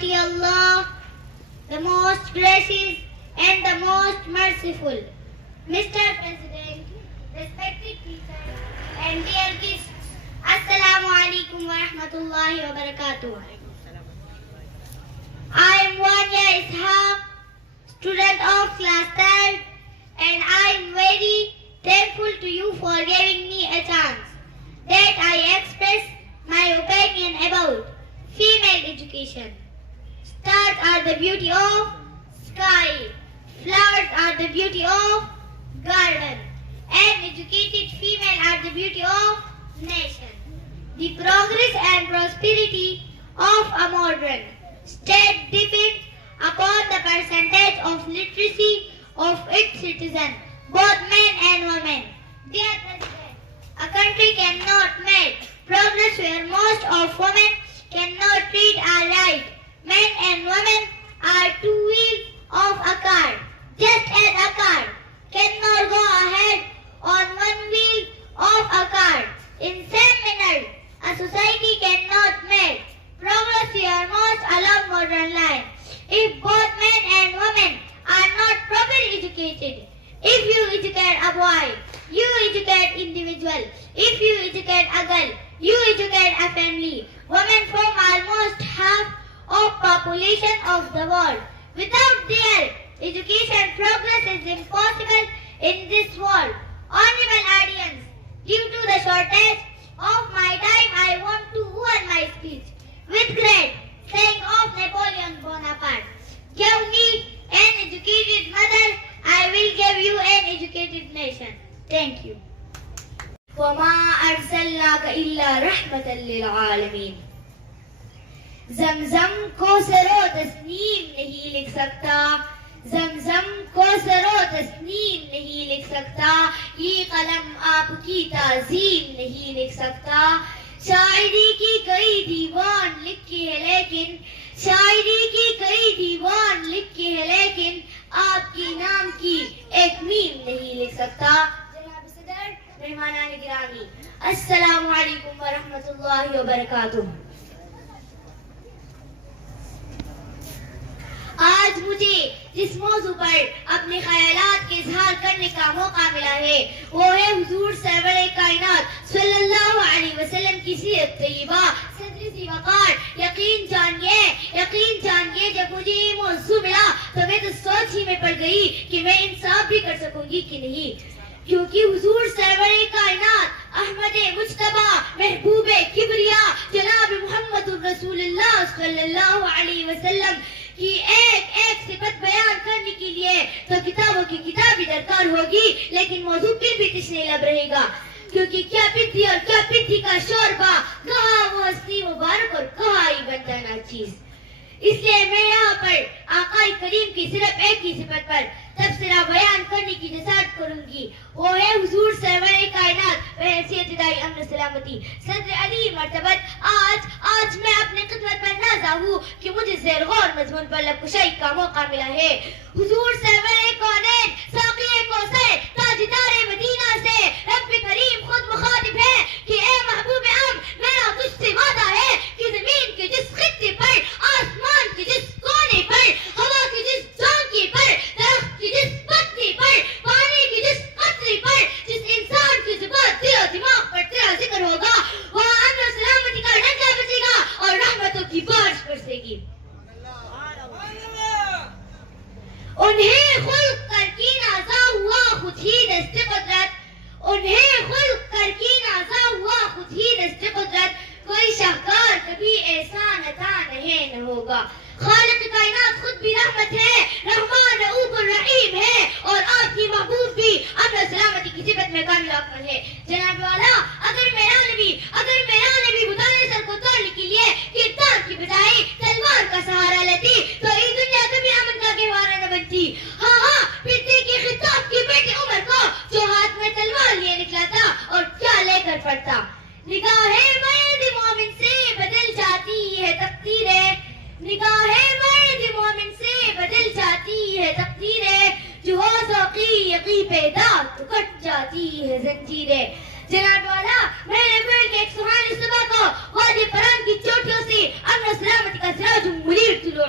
Almighty Allah, the most gracious and the most merciful. Mr. President, respected teachers and dear guests, Assalamu alaikum wa rahmatullahi wa barakatuh. I am Wanya Ishaaq, student of class 3rd, and I am very thankful to you for giving me a chance that I express my opinion about female education. Stars are the beauty of sky, flowers are the beauty of garden, and educated female are the beauty of nation. The progress and prosperity of a modern state depends upon the percentage of literacy of its citizens, both men and women. Dear President, a country cannot make progress where most of women cannot read or write. Men and women are two wheels of a car. Just as a car cannot go ahead on one wheel of a car, in same manner, a society cannot make progress where most along modern life. If both men and women are not properly educated, if you educate a boy, you educate individual. If you educate a girl, you educate a family. Women form almost half of population of the world. Without their education, progress is impossible in this world. Honorable audience, due to the shortage of my time, I want to end my speech with great saying of Napoleon Bonaparte. Give me an educated mother, I will give you an educated nation. Thank you. وَمَا أَرْسَلْنَاكَ إِلَّا رَحْمَةً لِلْعَالَمِينَ. زمزم کو سرو تسنیم نہیں لکھ سکتا، زمزم کو سرو تسنیم نہیں لکھ سکتا، یہ قلم آپ کی تعظیم نہیں لکھ سکتا. شاعری کی کئی دیوان لکھی ہے لیکن، شاعری کی کئی دیوان لکھی ہے لیکن آپ کی نام کی ایک میم نہیں لکھ سکتا. جناب صدر، مہمانان گرامی، السلام علیکم ورحمۃ اللہ وبرکاتہ. آج مجھے جس موضوع پر اپنے خیالات کے اظہار کرنے کا موقع ملا ہے وہ ہے حضور سرور کائنات صلی اللہ علیہ وسلم کی سیرت طیبہ. صدر ذی وقار، یقین جانیے جب مجھے یہ موضوع ملا تو میں تو سوچ ہی میں پڑ گئی کہ میں انصاف بھی کر سکوں گی کہ نہیں، کیونکہ حضور سرور کائنات احمد مجتبی محبوب کبریا جناب محمد رسول اللہ صلی اللہ علیہ وسلم کی ایک ایک صفت بیان کرنے کے لیے تو کتابوں کی کتاب بھی درکار ہوگی، لیکن موضوع پھر بھی تشنے لب رہے گا، کیونکہ کیا پتھی اور کیا پتھی کا شوربہ، کہاں وہ ہستی مبارک اور کہاں ہی بنتا ناچیز. اس لیے میں یہاں پر آقا کریم کی صرف ایک ہی صفت پر تبصرہ بیان کرنے کی جسارت کروں گی، وہ ہے حضور سرور کائنات بحیثیت دائی امن سلامتی صدر علی مرتبت. آج میں اپنے خدمت پر نازا ہوں کہ مجھے زیر غور مضمون پر لب کشائی کا موقع ملا ہے. حضور سرور کونین ساقی کوثر تاجدار مدینہ سے رب کریم خود مخاطب ہے کہ اے محبوب عام، میرا تجھ سے وعدہ ہے کہ زمین کے جس خطے پر، آسمان کے جس کونے پر، ہوا کے جس جھونکے پر، درخت کی جس پتی پر، پانی کی جس قطرے پر، جس انسان کی زبان دل و دماغ پر تیرا ذکر ہوگا، وہاں امن و سلامتی کا ڈنکا بجے گا اور رحمتوں کی بارش برسے گی. انہیں خلق کر کی نازا ہوا خود ہی دست قدرت، انہیں خلق کر کی نازا ہوا خود ہی دست قدرت، کوئی شاہکار کبھی احسان عطا نہ ہوگا. خالق کائنات خود بھی رحمت ہے، رحمان رؤوف الرحیم ہے، اور آپ کی محبوب بھی امن و سلامتی کی صفت میں کامل اکمل ہے. جناب والا، اگر میرا نبی بتانے سر کو توڑنے کے لیے کردار کی بجائے تلوار کا سہارا لیتی تو یہ دنیا کبھی امن کا گہوارہ نہ بنتی. ہاں پھر دیکھیے خطاب کی بیٹی عمر کو جو ہاتھ میں تلوار لیے نکلا تھا اور کیا لے کر پڑتا. نگاہیں مرد مومن سے بدل جاتی ہے تقدیریں، نگاہیں مرد مومن سے بدل جاتی ہے تقدیریں، جو ہو ذوقی یقین پیدا تو کٹ جاتی ہے زنجیریں. جناب والا، میرے ملک ایک سہانی صبح کو وادی پران کی چوٹیوں سے امن و سلامتی کا سراج منیر طلوع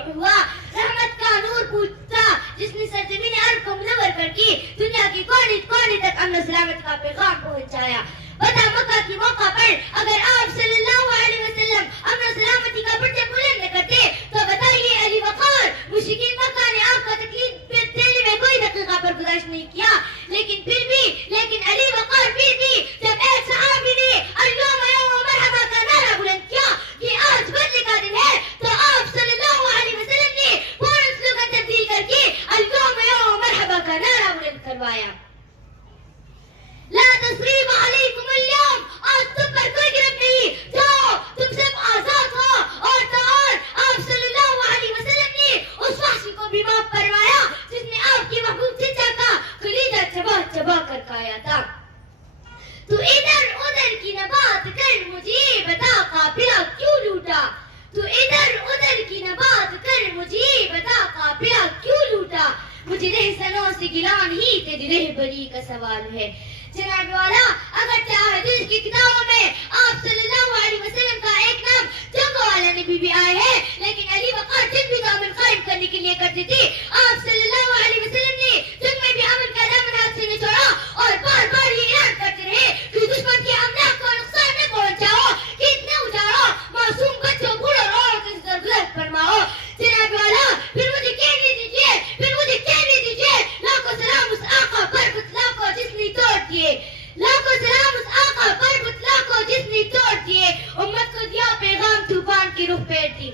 رہبری کا سوال ہے۔ جناب والا، اگرچہ حدیث کی کتابوں میں آپ صلی اللہ علیہ وسلم کا ایک نام جنگ والا نبی بھی آئے ہیں، لیکن علی وقار جنگ بھی امن قائم کرنے کے لیے کرتے تھے۔ آپ صلی اللہ علیہ وسلم نے جنگ میں بھی امن کا دامن ہاتھ سے نہ چھوڑا اور بار بار یہ اعلان کرتے رہے کہ دشمن کی املاک کو نقصان نہ پہنچاؤ، کتنے اجاڑو، معصوم بچوں، بوڑھوں اور عورتوں سے درگزر فرماؤ۔ جناب والا، پھر مجھے کہنے دیجیے، لاکھوں سلام اس آقا پر بتلا کو جس نے توڑ دیے، لاکھوں سلام اس آقا پر بتلا کو جس نے توڑ دیے، امت کو دیا پیغام طوفان کی رخ پھیر دی۔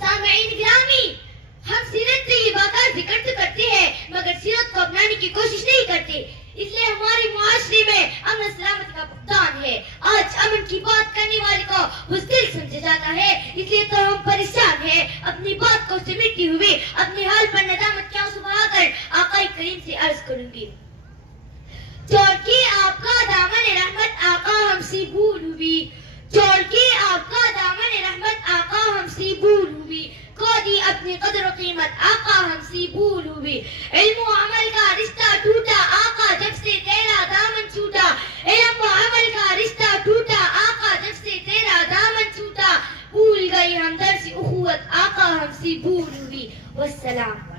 سامعین گرامی، ہم سیرت طیبہ کا ذکر تو کرتے ہیں مگر سیرت کو اپنانے کی کوشش نہیں کرتے، اس لیے ہمارے معاشرے میں امن سلامتی کا فقدان ہے۔ آج امن کی بات کرنے والے کو بزدل سمجھا جاتا ہے، اس لیے تو ہم پریشان ہیں۔ اپنی بات کو سمیٹتے ہوئے اپنے حال پر ندامت کے آنسو بہا کر آقا کریم سے عرض کروں گی، چھوڑ کے آپ کا دامن رحمت آقا ہم سے بھول ہوئی، چھوڑ کے آپ کا دامن رحمت آقا ہم سے بھول ہوئی، کھو دی اپنی قدر و قیمت آقا ہم سے بھول ہوئی، علم و عمل کا رشتہ ٹوٹا آقا جب سے تیرا دامن چھوٹا، علم و عمل کا رشتہ ٹوٹا آقا جب سے تیرا دامن چھوٹا، بھول گئی ہم درس اخوت آقا ہم سے بھول ہوئی۔ والسلام۔